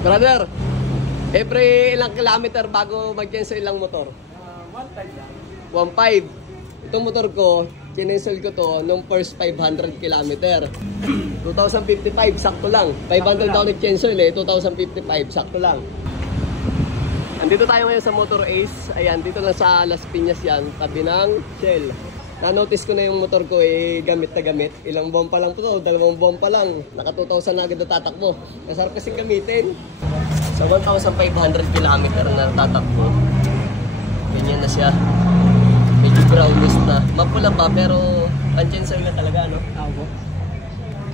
Brother, every ilang kilometer bago mag-cancel ilang motor? 1.5. Itong motor ko, cancel ko to nung first 500 kilometer. 2055, sakto lang. 500 ako nag-cancel eh, 2055, sakto lang. Andito tayo ngayon sa Motor Ace. Ayan, dito lang sa Las Piñas yan, tabi ng Shell. Na-notice ko na yung motor ko eh, gamit na gamit. Ilang buwan pa lang po, 2 buwan pa lang. Naka 2,000 na agad na tatakbo. Masarap kasing gamitin. Sa 1,500 kilometer na tatakbo. Ganyan na siya. Medyo brownish na. Mapula pa pero panchensoy na talaga, no?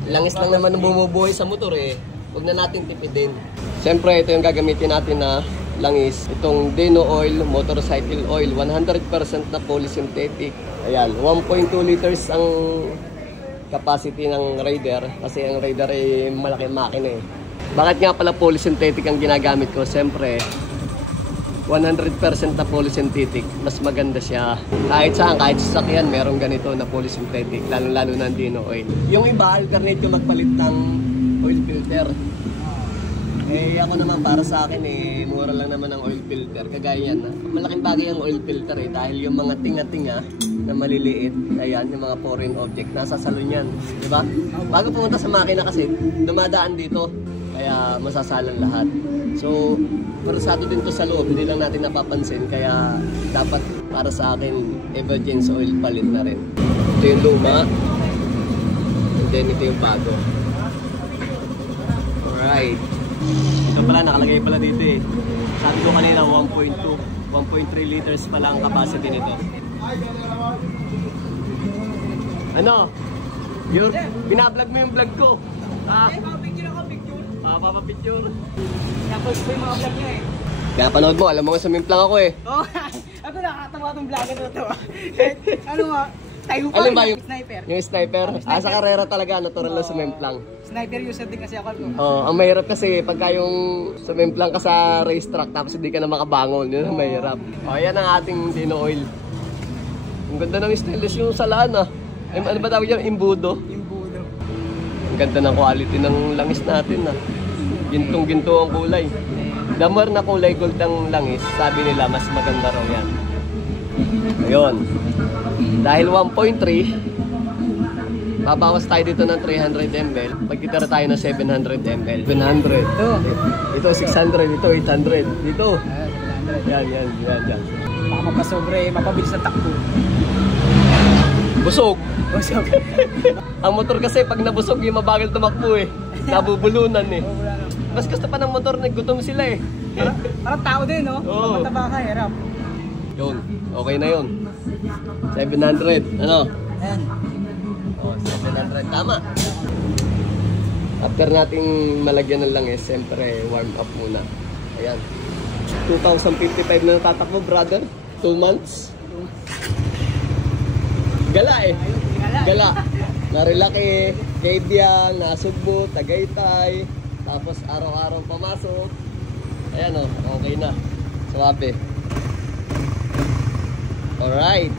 Langis lang naman ang bumubuhay sa motor eh. Huwag na natin tipidin. Siyempre, ito yung gagamitin natin na langis. Itong Deno Oil, motorcycle oil. 100% na polysynthetic. Ayan, 1.2 liters ang capacity ng Raider. Kasi ang Raider ay malaking makina eh. Bakit nga pala polysynthetic ang ginagamit ko? Siyempre, 100% na polysynthetic. Mas maganda siya. Kahit saan, kahit sasakyan, meron ganito na polysynthetic. Lalo-lalo na Deno Oil. Yung iba, alternate yung magpalit ng oil filter. Eh ako naman para sa akin eh mura lang naman ang oil filter. Kagaya yan. Malaking bagay ang oil filter eh dahil yung mga tinga-tinga na maliliit, ayan, yung mga foreign object nasa salon yan, di ba? Bago pumunta sa makina kasi dumadaan dito kaya masasalan lahat. So, parasado din to sa loob, hindi lang natin napapansin kaya dapat para sa akin emergency oil palit na rin. Ito yung luma and then ito yung bago. Alright. Ito pala, nakalagay pala dito eh. Sabi ko kanina 1.2, 1.3 liters pala ang capacity nito. Ano? Binablog mo yung vlog ko. Papapicture ako, picture. Papapicture. Tapos ko yung mga vlog niya eh. Kaya panood mo, alam mo nga sumimplang ako eh. Oo, ako nakakatawa itong vlogger na ito. Ano nga, tayo pa Alin ba yung sniper. Yung sniper? Ah, sa karera talaga, natural na sumimplang. Sniper user din kasi ako. Oh, ang mahirap kasi pagka yung sumimplang ka sa racetrack tapos hindi ka na makabangon, yun ang mahirap. Oh, yan ang ating Deno Oil. Ang ganda ng stainless yung salaan ah. Ano ba tawag yan? Imbudo? Imbudo. Ang ganda ng quality ng langis natin ah. Gintong-ginto ang kulay. The more na kulay gold ang langis, sabi nila mas maganda raw yan. Ayun. Dahil 1.3, babawas tayo dito ng 300 ml. Magkitira tayo ng 700 ml. 700. Ito 600, ito 800. Dito. Yan. Baka mapasobre, mapabilis na takbo. Busog. Ang motor kasi pag nabusog yung mabagal tumakbo eh. Nabubulunan eh. Mas gusto pa ng motor, naggutom sila eh. Parang tao din, no? Oo. Mataba ka, hirap. Yun, okay na yun. 700, ano? Ayan. Oh, 700, tama. After nating malagyan ng langis, siyempre warm up muna. Ayan. 2,055 na natatakbo, brother. 2 months. Gala eh. Gala. Narilaki, Kaibiang, Nasugbo, Tagaytay. Tapos araw-araw pamasok. Ayan o, okay na. Swabe. Alright.